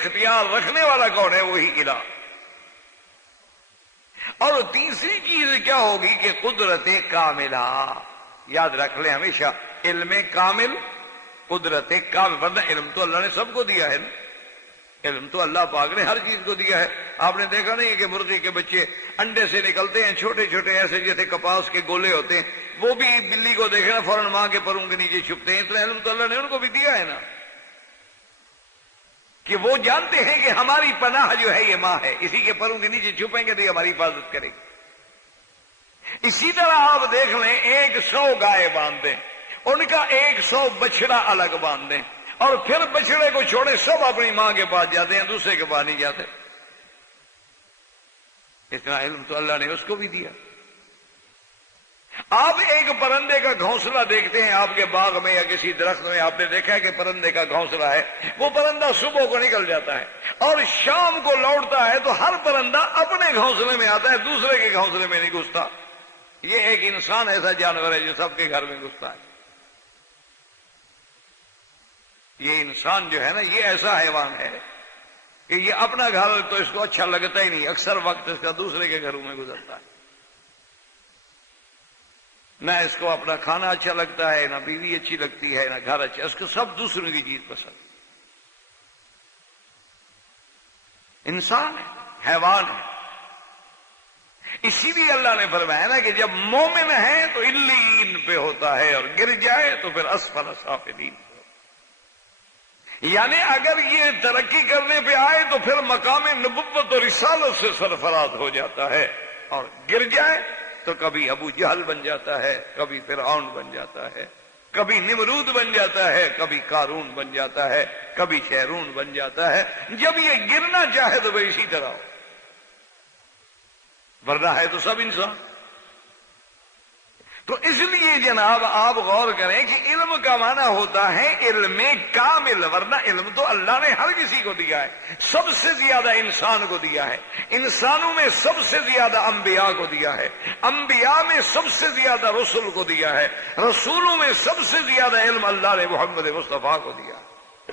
اختیار رکھنے والا کون ہے؟ وہی الہ۔ اور تیسری چیز کیا ہوگی کہ قدرت کاملہ۔ یاد رکھ لیں ہمیشہ، علم کامل، قدرت کامل، ورنہ علم تو اللہ نے سب کو دیا ہے نا، علم تو اللہ پاک نے ہر چیز کو دیا ہے۔ آپ نے دیکھا نہیں کہ مرغی کے بچے انڈے سے نکلتے ہیں چھوٹے چھوٹے ایسے جیسے کپاس کے گولے ہوتے ہیں، وہ بھی بلی کو دیکھنا فوراً ماں کے پروں کے نیچے چھپتے ہیں۔ اتنا علم تو اللہ نے ان کو بھی دیا ہے نا، کہ وہ جانتے ہیں کہ ہماری پناہ جو ہے یہ ماں ہے، اسی کے پروں کے نیچے چھپیں گے تو یہ ہماری حفاظت کرے گی۔ اسی طرح آپ دیکھ لیں 100 گائے باندھ دیں، ان کا 100 بچڑا الگ باندھ دیں، اور پھر بچڑے کو چھوڑے سب اپنی ماں کے پاس جاتے ہیں، دوسرے کے پاس نہیں جاتے۔ اتنا علم تو اللہ نے اس کو بھی دیا۔ آپ ایک پرندے کا گھونسلہ دیکھتے ہیں آپ کے باغ میں یا کسی درخت میں، آپ نے دیکھا ہے کہ پرندے کا گھونسلہ ہے، وہ پرندہ صبح کو نکل جاتا ہے اور شام کو لوٹتا ہے، تو ہر پرندہ اپنے گھونسلے میں آتا ہے، دوسرے کے گھونسلے میں نہیں گھستا۔ یہ ایک انسان ایسا جانور ہے جو سب کے گھر میں گھستا ہے۔ یہ انسان جو ہے نا، یہ ایسا حیوان ہے کہ یہ اپنا گھر تو اس کو اچھا لگتا ہی نہیں، اکثر وقت اس کا دوسرے کے گھروں میں گزرتا ہے۔ نہ اس کو اپنا کھانا اچھا لگتا ہے، نہ بیوی اچھی لگتی ہے، نہ گھر اچھا، اس کو سب دوسروں کی چیز پسند۔ انسان ہے، حیوان ہے۔ اسی لیے اللہ نے فرمایا نا کہ جب مومن ہے تو علیین پہ ہوتا ہے، اور گر جائے تو پھر اسفل سافلین۔ یعنی اگر یہ ترقی کرنے پہ آئے تو پھر مقام نبوت اور رسالت سے سرفراز ہو جاتا ہے، اور گر جائے تو کبھی ابو جہل بن جاتا ہے، کبھی فرعون بن جاتا ہے، کبھی نمرود بن جاتا ہے، کبھی قارون بن جاتا ہے، کبھی شیرون بن جاتا ہے۔ جب یہ گرنا چاہے تو وہ اسی طرح ہو، ورنہ ہے تو سب انسان۔ تو اس لیے جناب آپ غور کریں کہ علم کا معنی ہوتا ہے علم کامل، ورنہ علم تو اللہ نے ہر کسی کو دیا ہے، سب سے زیادہ انسان کو دیا ہے، انسانوں میں سب سے زیادہ انبیاء کو دیا ہے، انبیاء میں سب سے زیادہ رسول کو دیا ہے، رسولوں میں سب سے زیادہ علم اللہ نے محمد مصطفیٰ کو دیا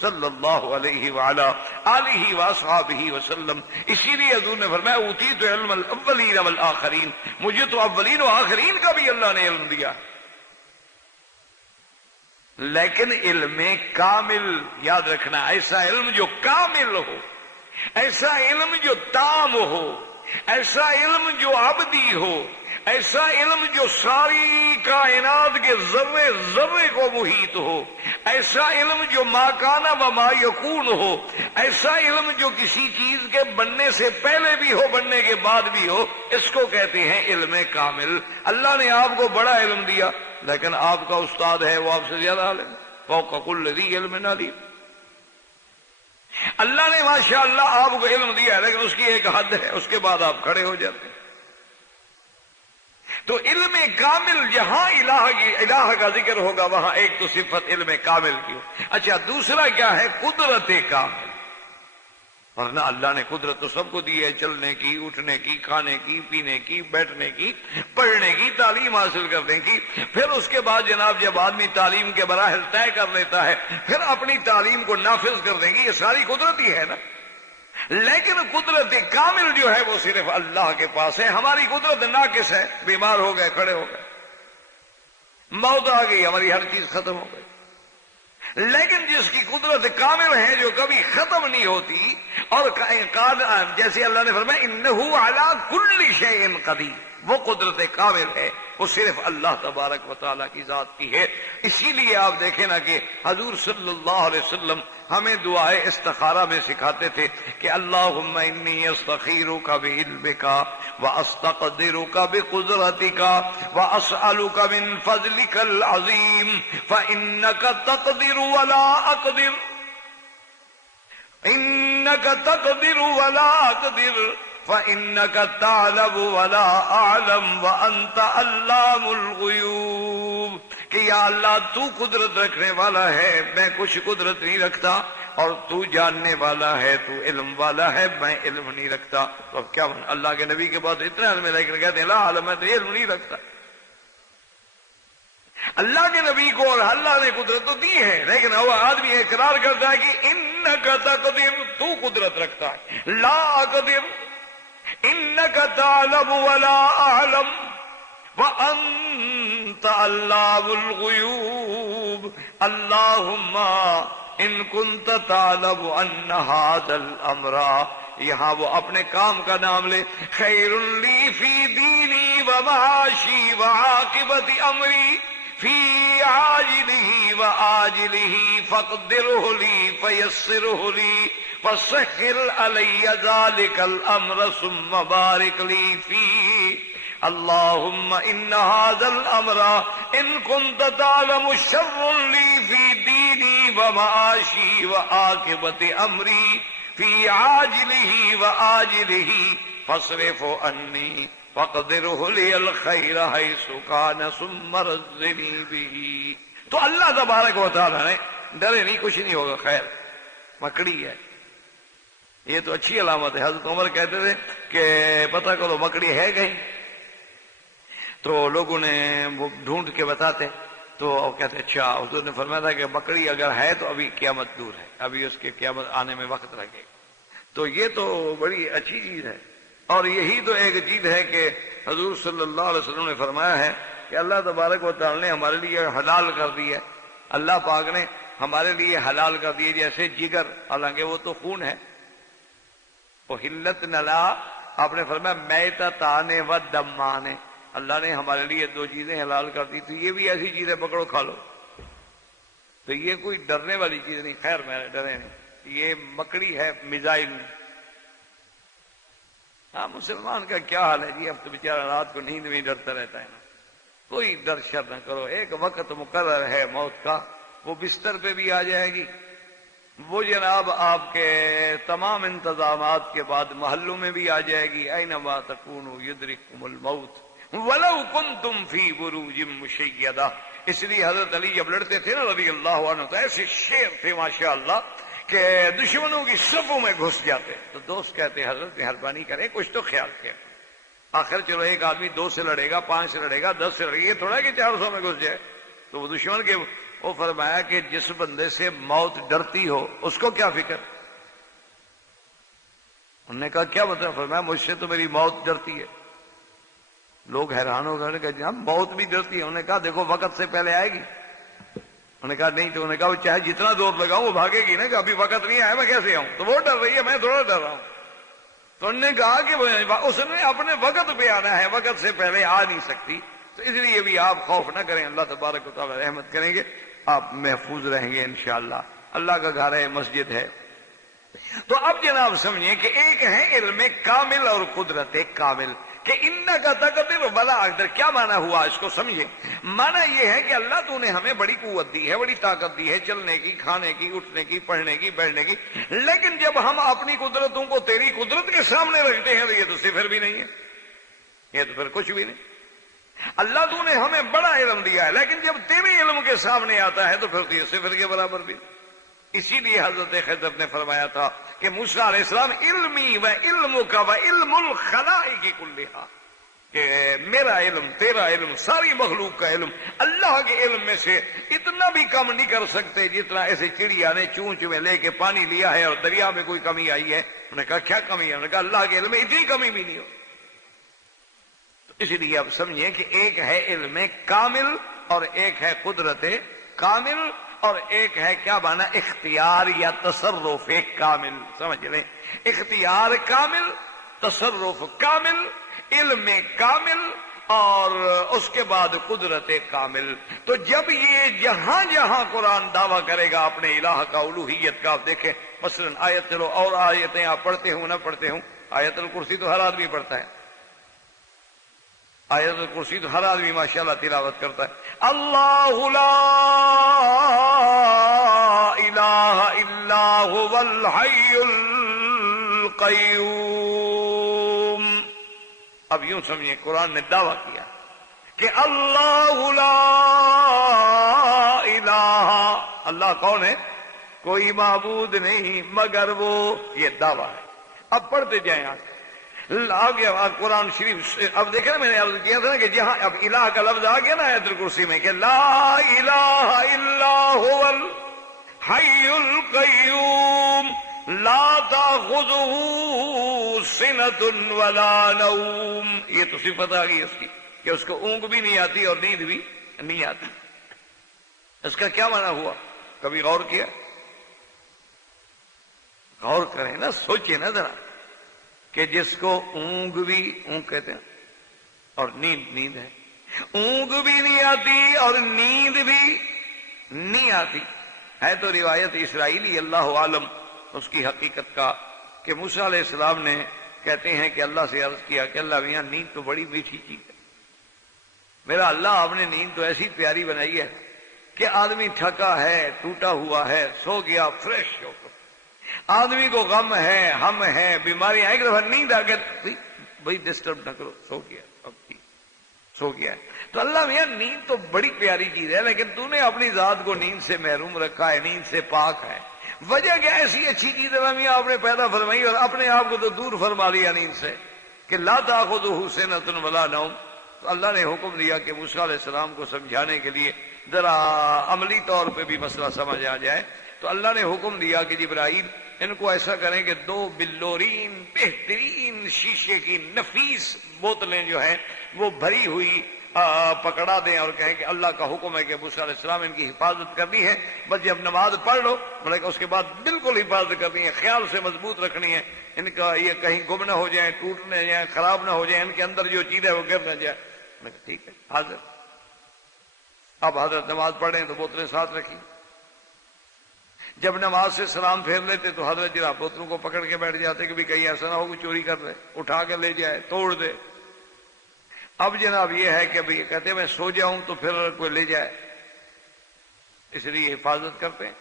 صلی اللہ علیہ وعلا آلہ واصحابہ وسلم۔ اسی لیے حضور نے فرمایا اوتیت علم الاولین والآخرین، مجھے تو اولین و آخرین کا بھی اللہ نے علم دیا۔ لیکن علم کامل یاد رکھنا، ایسا علم جو کامل ہو، ایسا علم جو تام ہو، ایسا علم جو ابدی ہو، ایسا علم جو ساری کائنات کے ذرے ذرے کو محیط ہو، ایسا علم جو ما کان و ما یکون ہو، ایسا علم جو کسی چیز کے بننے سے پہلے بھی ہو بننے کے بعد بھی ہو، اس کو کہتے ہیں علم کامل۔ اللہ نے آپ کو بڑا علم دیا، لیکن آپ کا استاد ہے وہ آپ سے زیادہ عالم، فوق کل ذی علم علیم۔ اللہ نے ماشاءاللہ آپ کو علم دیا ہے، لیکن اس کی ایک حد ہے، اس کے بعد آپ کھڑے ہو جاتے ہیں۔ تو علم کامل جہاں الہ کا ذکر ہوگا وہاں ایک تو صفت علم کامل کی ہو۔ اچھا دوسرا کیا ہے؟ قدرت کامل۔ ورنہ اللہ نے قدرت تو سب کو دی ہے، چلنے کی، اٹھنے کی، کھانے کی، پینے کی، بیٹھنے کی، پڑھنے کی، تعلیم حاصل کرنے کی۔ پھر اس کے بعد جناب جب آدمی تعلیم کے مراحل طے کر لیتا ہے، پھر اپنی تعلیم کو نافذ کرنے کی، یہ ساری قدرت ہی ہے نا۔ لیکن قدرت کامل جو ہے وہ صرف اللہ کے پاس ہے۔ ہماری قدرت ناقص ہے، بیمار ہو گئے، کھڑے ہو گئے، موت آ گئی، ہماری ہر چیز ختم ہو گئی۔ لیکن جس کی قدرت کامل ہے جو کبھی ختم نہیں ہوتی، اور جیسے اللہ نے فرمایا انہ علی کل شیء قدیر، وہ قدرت کامل ہے، وہ صرف اللہ تبارک و تعالیٰ کی ذات کی ہے۔ اسی لیے آپ دیکھیں نا کہ حضور صلی اللہ علیہ وسلم ہمیں دعائے استخارہ میں سکھاتے تھے کہ اللہم انی استخیرک بعلمک واستقدرک بقدرتک واسألک من فضلک العظیم فانک تقدر ولا اقدر، انک تقدر ولا اقدر فَإِنَّكَ تَعْلَمُ وَلَا أَعْلَمُ وَأَنْتَ عَلَّامُ الْغُیُوبِ کہ یا اللہ تو قدرت رکھنے والا ہے، میں کچھ قدرت نہیں رکھتا، اور تو جاننے والا ہے، تو علم والا ہے، میں علم نہیں رکھتا۔ تو اب کیا اللہ کے نبی کے پاس اتنا علم ہے لیکن کہتے ہیں لا علم، میں تو علم نہیں رکھتا۔ اللہ کے نبی کو اور اللہ نے قدرت تو دی ہے، لیکن وہ آدمی اقرار کرتا ہے کہ ان انک تقدر، تو قدرت رکھتا ہے، لا اقدر، انک تعلم ولا اعلم وانت علام الغیوب، اللہم ان کنت تعلم ان ھذا الامر، یہاں وہ اپنے کام کا نام لے، خیر لی فی دینی ومعاشی وعاقبت امری فی عاجلہ وآجلہ فاقدرہ لی فیسرہ لی فسہل علی ذلک الامر ثم بارک لی فیہ، اللہم ان ھذا الامر ان کنت تعلم شر لی فی دینی ومعاشی وعاقبت امری فی عاجلہ وآجلہ فاصرف عنی فاقدرہ لی الخیر حیث کان ثم رزقنی بہ۔ تو اللہ تبارک و تعالیٰ نے ڈرے نہیں، کچھ نہیں ہوگا، خیر مکڑی ہے، یہ تو اچھی علامت ہے۔ حضرت عمر کہتے تھے کہ پتہ کرو مکڑی ہے کہیں، تو لوگوں نے وہ ڈھونڈ کے بتاتے، تو کہتے اچھا، حضور نے فرمایا تھا کہ مکڑی اگر ہے تو ابھی قیامت دور ہے، ابھی اس کے قیامت آنے میں وقت لگے گا۔ تو یہ تو بڑی اچھی چیز ہے، اور یہی تو ایک چیز ہے کہ حضور صلی اللہ علیہ وسلم نے فرمایا ہے کہ اللہ تبارک و تعالی نے ہمارے لیے حلال کر دی ہے، اللہ پاک نے ہمارے لیے حلال کر دی ہے، جیسے جگر، حالانکہ وہ تو خون ہے، وہ حلت نلا، آپ نے فرمایا میتتان و دمان، اللہ نے ہمارے لیے دو چیزیں حلال کر دی، تو یہ بھی ایسی چیز ہے، پکڑو کھا لو، تو یہ کوئی ڈرنے والی چیز نہیں، خیر میں ڈرے نہیں، یہ مکڑی ہے، میزائل نہیں۔ ہاں مسلمان کا کیا حال ہے جی، اب تو بیچارہ رات کو نیند میں ڈرتا رہتا ہے نا، کوئی ڈر شر نہ کرو، ایک وقت مقرر ہے موت کا، وہ بستر پہ بھی آ جائے گی، وہ جناب آپ کے تمام انتظامات کے بعد محلوں میں بھی آ جائے گی، اینما تکونوا یدرککم الموت ولو کنتم فی بروج مشیدہ۔ اس لیے حضرت علی جب لڑتے تھے نا رضی اللہ عنہ، تو ایسے شیر تھے ماشاءاللہ کہ دشمنوں کی صفوں میں گھس جاتے، تو دوست کہتے حضرت مہربانی کریں کچھ تو خیال کیا، آخر چلو ایک آدمی 2 سے لڑے گا، 5 سے لڑے گا، 10 سے لڑے گا، یہ تھوڑا کہ 400 میں گھس جائے۔ تو وہ دشمن کے وہ فرمایا کہ جس بندے سے موت ڈرتی ہو اس کو کیا فکر؟ انہوں نے کہا کیا مطلب؟ فرمایا مجھ سے تو میری موت ڈرتی ہے۔ لوگ حیران ہو گئے کہ جناب موت بھی ڈرتی ہے؟ انہوں نے کہا دیکھو وقت سے پہلے آئے گی۔ انہوں نے کہا نہیں، تو انہوں نے کہا وہ چاہے جتنا زور لگاؤں وہ بھاگے گی نا، کہ ابھی وقت نہیں آیا میں کیسے آؤں؟ تو وہ ڈر رہی ہے، میں تھوڑا ڈر رہا ہوں۔ تو انہوں نے کہا کہ اس نے اپنے وقت پہ آنا ہے، وقت سے پہلے آ نہیں سکتی، تو اس لیے بھی آپ خوف نہ کریں، اللہ تبارک و تعالی رحمت کریں گے، آپ محفوظ رہیں گے انشاءاللہ، اللہ کا گھر ہے، مسجد ہے۔ تو اب جناب سمجھیں کہ ایک ہے علم کامل اور قدرت کامل، کہ انک تقدر ولا اقدر، کیا معنی ہوا اس کو سمجھے؟ معنی یہ ہے کہ اللہ تو نے ہمیں بڑی قوت دی ہے، بڑی طاقت دی ہے، چلنے کی، کھانے کی، اٹھنے کی، پڑھنے کی، بیٹھنے کی، لیکن جب ہم اپنی قدرتوں کو تیری قدرت کے سامنے رکھتے ہیں تو یہ تو صفر بھی نہیں ہے، یہ تو پھر کچھ بھی نہیں۔ اللہ تو نے ہمیں بڑا علم دیا ہے، لیکن جب تیرے علم کے سامنے آتا ہے تو پھر تو یہ صفر کے برابر بھی۔ اسی لیے حضرت خضر نے فرمایا تھا کہ موسیٰ علیہ السلام علمی و علمک و علم الخلائق کلھا، کہ میرا علم، تیرا علم، ساری مخلوق کا علم اللہ کے علم میں سے اتنا بھی کم نہیں کر سکتے جتنا ایسے چڑیا نے چونچ میں لے کے پانی لیا ہے اور دریا میں کوئی کمی آئی ہے۔ انہوں نے کہا کیا کمی ہے؟ انہوں نے کہا اللہ کے علم میں اتنی کمی بھی نہیں ہو۔ اس لیے اب سمجھیں کہ ایک ہے علم کامل اور ایک ہے قدرت کامل، اور ایک ہے کیا معنی؟ اختیار یا تصرف کامل، سمجھ لیں، اختیار کامل، تصرف کامل، علم کامل، اور اس کے بعد قدرت کامل۔ تو جب یہ جہاں جہاں قرآن دعویٰ کرے گا اپنے الہ کا، الوہیت کا، آپ دیکھیں مثلا آیت، چلو اور آیتیں آپ پڑھتے ہوں نہ پڑھتے ہوں، آیت الکرسی تو ہر آدمی پڑھتا ہے، آیت الکرسی تو ہر آدمی ماشاءاللہ تلاوت کرتا ہے، اللہ لا الہ الا هو الحی القیوم۔ اب یوں سمجھیں قرآن نے دعویٰ کیا کہ اللہ لا الہ، اللہ کون ہے؟ کوئی معبود نہیں مگر وہ، یہ دعویٰ ہے۔ اب پڑھتے جائیں آگے، آ گیا قرآن شریف۔ اب دیکھیں نا میں نے عرض کیا تھا نا کہ جہاں اب الہ کا لفظ آ گیا نا آیت الکرسی میں کہ لا الہ الا هو حی القیوم لا تأخذہ سنۃ ولا نوم. یہ تو صفت آ گئی اس کی کہ اس کو اونگ بھی نہیں آتی اور نیند بھی نہیں آتی. اس کا کیا معنی ہوا؟ کبھی غور کیا؟ غور کریں نا، سوچیں نا ذرا کہ جس کو اونگ بھی اونگ کہتے ہیں اور نیند نیند ہے، اونگ بھی نہیں آتی اور نیند بھی نہیں آتی. ہے تو روایت اسرائیلی، اللہ عالم اس کی حقیقت کا، کہ موسیٰ علیہ السلام نے کہتے ہیں کہ اللہ سے عرض کیا کہ اللہ میاں نیند تو بڑی میٹھی چیز ہے، میرا اللہ آپ نے نیند تو ایسی پیاری بنائی ہے کہ آدمی تھکا ہے، ٹوٹا ہوا ہے، سو گیا فریش ہو کر، آدمی کو غم ہے، ہم ہے، بیماریاں، ایک دفعہ نیند آ گئی بھائی ڈسٹرب نہ کرو، سو گیا، اب ٹھیک سو گیا. تو اللہ میاں نیند تو بڑی پیاری چیز ہے، لیکن تو نے اپنی ذات کو نیند سے محروم رکھا ہے، نیند سے پاک ہے. وجہ کیا؟ ایسی اچھی چیز ہے میاں آپ نے پیدا فرمائی اور اپنے آپ کو تو دور فرما لیا نیند سے کہ لا تأخذہ سنۃ ولا نوم. تو اللہ نے حکم دیا کہ موسیٰ علیہ السلام کو سمجھانے کے لیے ذرا عملی طور پہ بھی مسئلہ سمجھ آ جائے، تو اللہ نے حکم دیا کہ جبرائیل ان کو ایسا کریں کہ 2 بلورین بہترین شیشے کی نفیس بوتلیں جو ہیں وہ بھری ہوئی پکڑا دیں اور کہیں کہ اللہ کا حکم ہے کہ موسیٰ علیہ السلام ان کی حفاظت کرنی ہے، بس جب نماز پڑھ لو بلکہ اس کے بعد بالکل حفاظت کرنی ہے، خیال سے مضبوط رکھنی ہے، ان کا یہ کہیں گم نہ ہو جائیں، ٹوٹ نہ جائیں، خراب نہ ہو جائیں، ان کے اندر جو چیز ہے وہ گر نہ جائے. میں کہا ٹھیک ہے حاضر. اب حضرت نماز پڑھیں تو بوتلیں ساتھ رکھی. جب نماز سے سلام پھیر لیتے تو حضرت جناب بوتلوں کو پکڑ کے بیٹھ جاتے کہ بھی کہیں ایسا نہ ہو کہ چوری کر لے، اٹھا کے لے جائے، توڑ دے. اب جناب یہ ہے کہ بھی کہتے میں سو جاؤں تو پھر کوئی لے جائے، اس لیے حفاظت کرتے ہیں.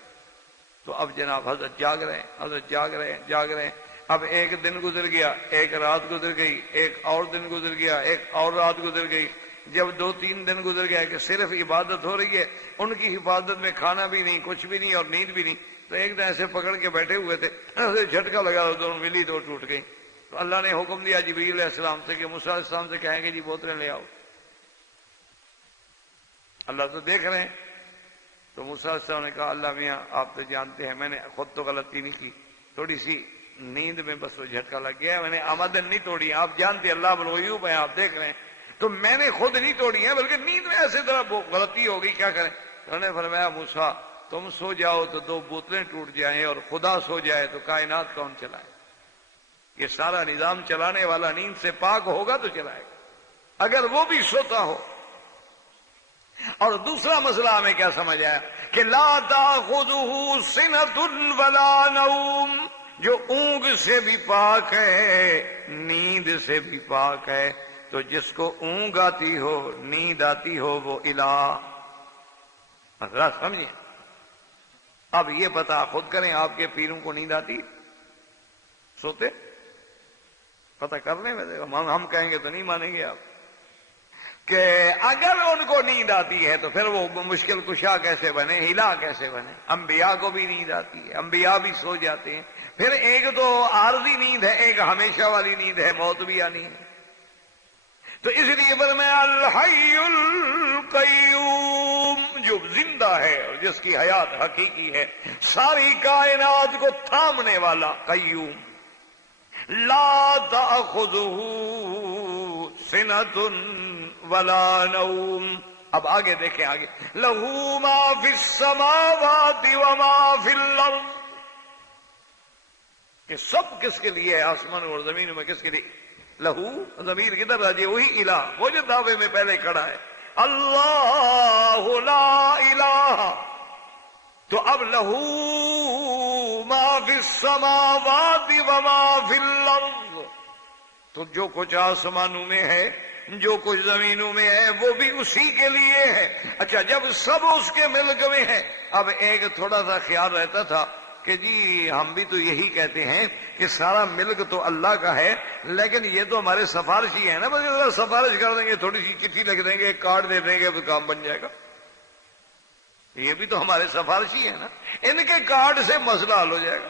تو اب جناب حضرت جاگ رہے ہیں، حضرت جاگ رہے ہیں. اب ایک دن گزر گیا، ایک رات گزر گئی، ایک اور دن گزر گیا، ایک اور رات گزر گئی. جب 2-3 دن گزر گیا کہ صرف عبادت ہو رہی ہے، ان کی حفاظت میں کھانا بھی نہیں، کچھ بھی نہیں اور نیند بھی نہیں. تو ایک دن ایسے پکڑ کے بیٹھے ہوئے تھے، جھٹکا لگا، دونوں ملی تو ٹوٹ گئی. تو اللہ نے حکم دیا جبریل علیہ السلام سے کہ موسیٰ علیہ السلام سے کہیں گے جی بوتلیں لے آؤ. اللہ تو دیکھ رہے ہیں. تو موسیٰ علیہ السلام نے کہا اللہ میاں آپ تو جانتے ہیں میں نے خود تو غلطی نہیں کی، تھوڑی سی نیند میں بس وہ جھٹکا لگ گیا، میں نے آمدن نہیں توڑی، آپ جانتے اللہ بالغیوب ہیں، آپ دیکھ رہے ہیں، تو میں نے خود نہیں توڑی ہے بلکہ نیند میں ایسے طرح غلطی ہو گئی، کیا کریں. انہوں نے فرمایا موسیٰ تم سو جاؤ تو 2 بوتلیں ٹوٹ جائیں اور خدا سو جائے تو کائنات کون چلائے؟ یہ سارا نظام چلانے والا نیند سے پاک ہوگا تو چلائے گا، اگر وہ بھی سوتا ہو. اور دوسرا مسئلہ ہمیں کیا سمجھ آیا کہ لا تأخذہ سنۃ ولا نوم، جو اونگ سے بھی پاک ہے، نیند سے بھی پاک ہے. تو جس کو اونگ آتی ہو، نیند آتی ہو، وہ الہ. مسئلہ سمجھیں. اب یہ پتا خود کریں آپ کے پیروں کو نیند آتی سوتے؟ پتہ کرنے میں ہم کہیں گے تو نہیں مانیں گے آپ کہ اگر ان کو نیند آتی ہے تو پھر وہ مشکل کشا کیسے بنے، ہلا کیسے بنے. انبیاء کو بھی نیند آتی ہے، انبیاء بھی سو جاتے ہیں. پھر ایک تو عارضی نیند ہے، ایک ہمیشہ والی نیند ہے، موت بھی آنی ہے. تو اس لیے فرمایا الحی القیوم، جو زندہ ہے اور جس کی حیات حقیقی ہے، ساری کائنات کو تھامنے والا قیوم. لا تأخذہ سنۃ ولا نوم. اب آگے دیکھیں، آگے لہ ما فی السماوات وما فی الارض، کہ سب کس کے لیے ہے، آسمان اور زمین میں کس کے لیے. لہو ضمیر کدھر راجے؟ وہی الہ، وہ جو دعوے میں پہلے کھڑا ہے، اللہ لا الہ. تو اب لہو ما فی السماوات وما فی الارض، تو جو کچھ آسمانوں میں ہے، جو کچھ زمینوں میں ہے، وہ بھی اسی کے لیے ہے. اچھا جب سب اس کے ملک میں ہے، اب ایک تھوڑا سا خیال رہتا تھا کہ جی ہم بھی تو یہی کہتے ہیں کہ سارا ملک تو اللہ کا ہے، لیکن یہ تو ہمارے سفارشی ہیں نا، بس ذرا سفارش کر دیں گے، تھوڑی سی چٹھی لکھ دیں گے، ایک کارڈ دے دیں گے تو کام بن جائے گا. یہ بھی تو ہمارے سفارشی ہیں نا، ان کے کارڈ سے مسئلہ حل ہو جائے گا.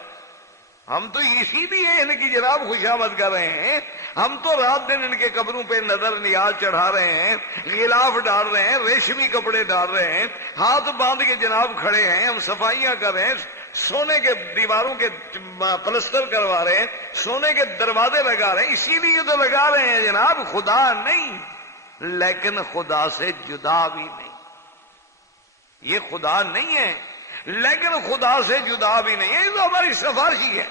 ہم تو اسی لیے ان کی جناب خوشامد کر رہے ہیں، ہم تو رات دن ان کے قبروں پہ نظر نیاز چڑھا رہے ہیں، غلاف ڈال رہے ہیں، ریشمی کپڑے ڈال رہے ہیں، ہاتھ باندھ کے جناب کھڑے ہیں، ہم صفائیاں کر رہے ہیں، سونے کے دیواروں کے پلستر کروا رہے ہیں، سونے کے دروازے لگا رہے ہیں، اسی لیے تو لگا رہے ہیں جناب، خدا نہیں، لیکن خدا سے جدا بھی نہیں۔ یہ خدا نہیں ہے لیکن خدا سے جدا بھی نہیں ہے، یہ تو ہماری سفارش ہی ہے۔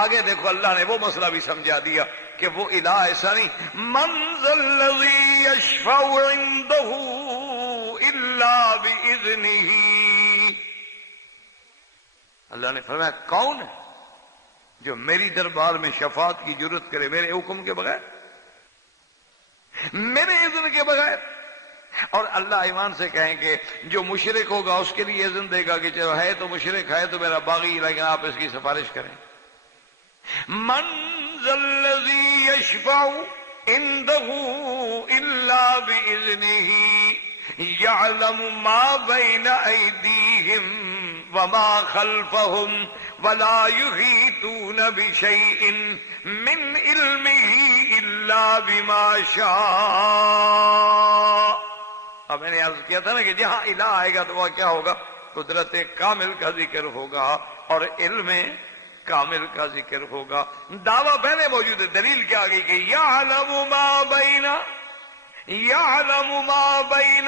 آگے دیکھو اللہ نے وہ مسئلہ بھی سمجھا دیا کہ وہ الہ ایسا نہیں، من ذا الذی یشفع عنده الا باذنہ، اللہ نے فرمایا کون ہے جو میری دربار میں شفاعت کی جرت کرے میرے حکم کے بغیر، میرے اذن کے بغیر؟ اور اللہ ایمان سے کہیں کہ جو مشرک ہوگا اس کے لیے اذن دے گا کہ چلو ہے تو مشرک، ہے تو میرا باغی، لیکن آپ اس کی سفارش کریں۔ من ذا الذی یشفع عنده الا باذنہ یعلم ما بین ایدیہم وما خلفہم ولا یحیطون بشیء من علمہ الا بما شاء۔ اب میں نے عرض کیا تھا نا کہ جہاں الہ آئے گا تو وہ کیا ہوگا؟ قدرت کامل کا ذکر ہوگا اور علم کامل کا ذکر ہوگا۔ دعویٰ پہلے موجود ہے، دلیل کیا آگئی کہ یعلم ما بین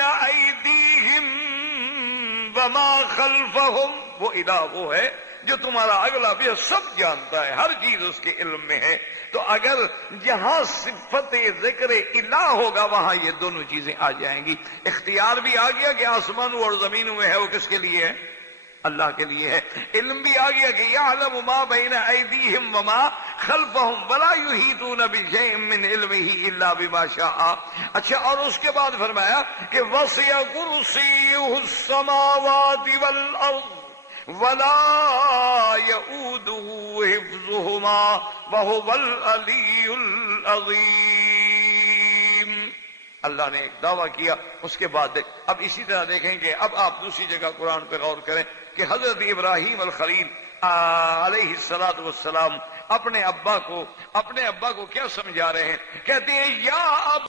ایدیہم وما خلفہم، وہ الہ وہ ہے جو تمہارا اگلا بھی سب جانتا ہے، ہر چیز اس کے علم میں ہے۔ تو اگر جہاں صفت ذکر الہ ہوگا وہاں یہ دونوں چیزیں آ جائیں گی۔ اختیار بھی آ گیا کہ آسمانوں اور زمینوں میں ہے، وہ کس کے لیے ہے؟ اللہ کے لیے ہے۔ علم بھی آ گیا کہ یعلم ما بین ایدیہم وما خلفہم ولا یحیطون بشیء من علمہ الا بما شاء۔ اچھا، اور اس کے بعد فرمایا کہ وسع کرسیہ السماوات والارض ولا یؤودہ حفظہما وہو العلی العظیم۔ اللہ نے ایک دعویٰ کیا، اس کے بعد اب اسی طرح دیکھیں کہ اب آپ دوسری جگہ قرآن پہ غور کریں کہ حضرت ابراہیم الخلیل علیہ السلام اپنے ابا کو کیا سمجھا رہے ہیں؟ کہتے ہیں یا اب